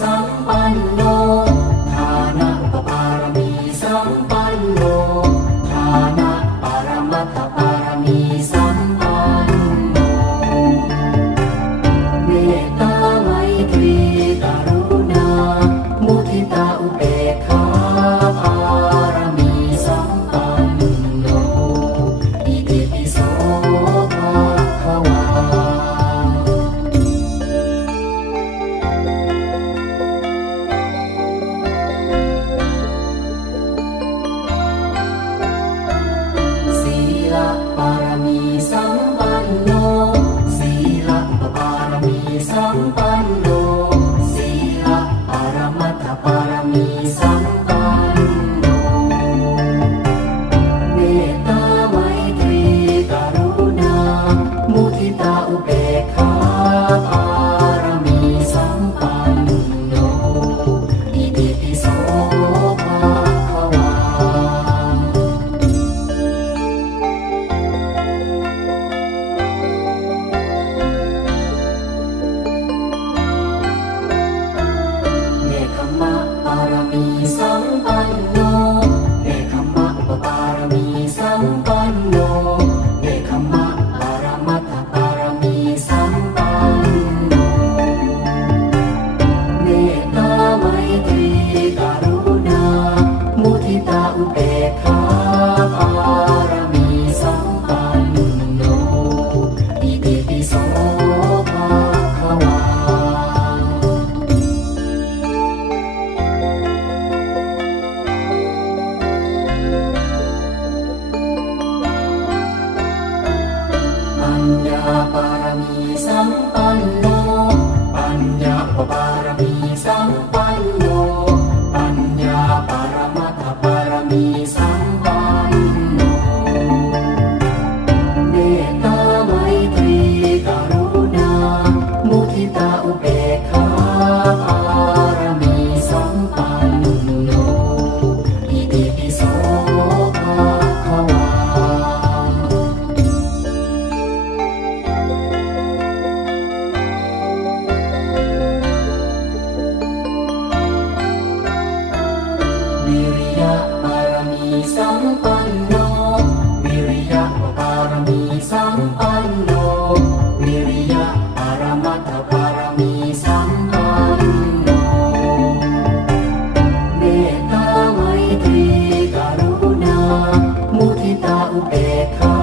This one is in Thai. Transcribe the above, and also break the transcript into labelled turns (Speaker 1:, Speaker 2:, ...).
Speaker 1: สัม สัมปันโน เบคา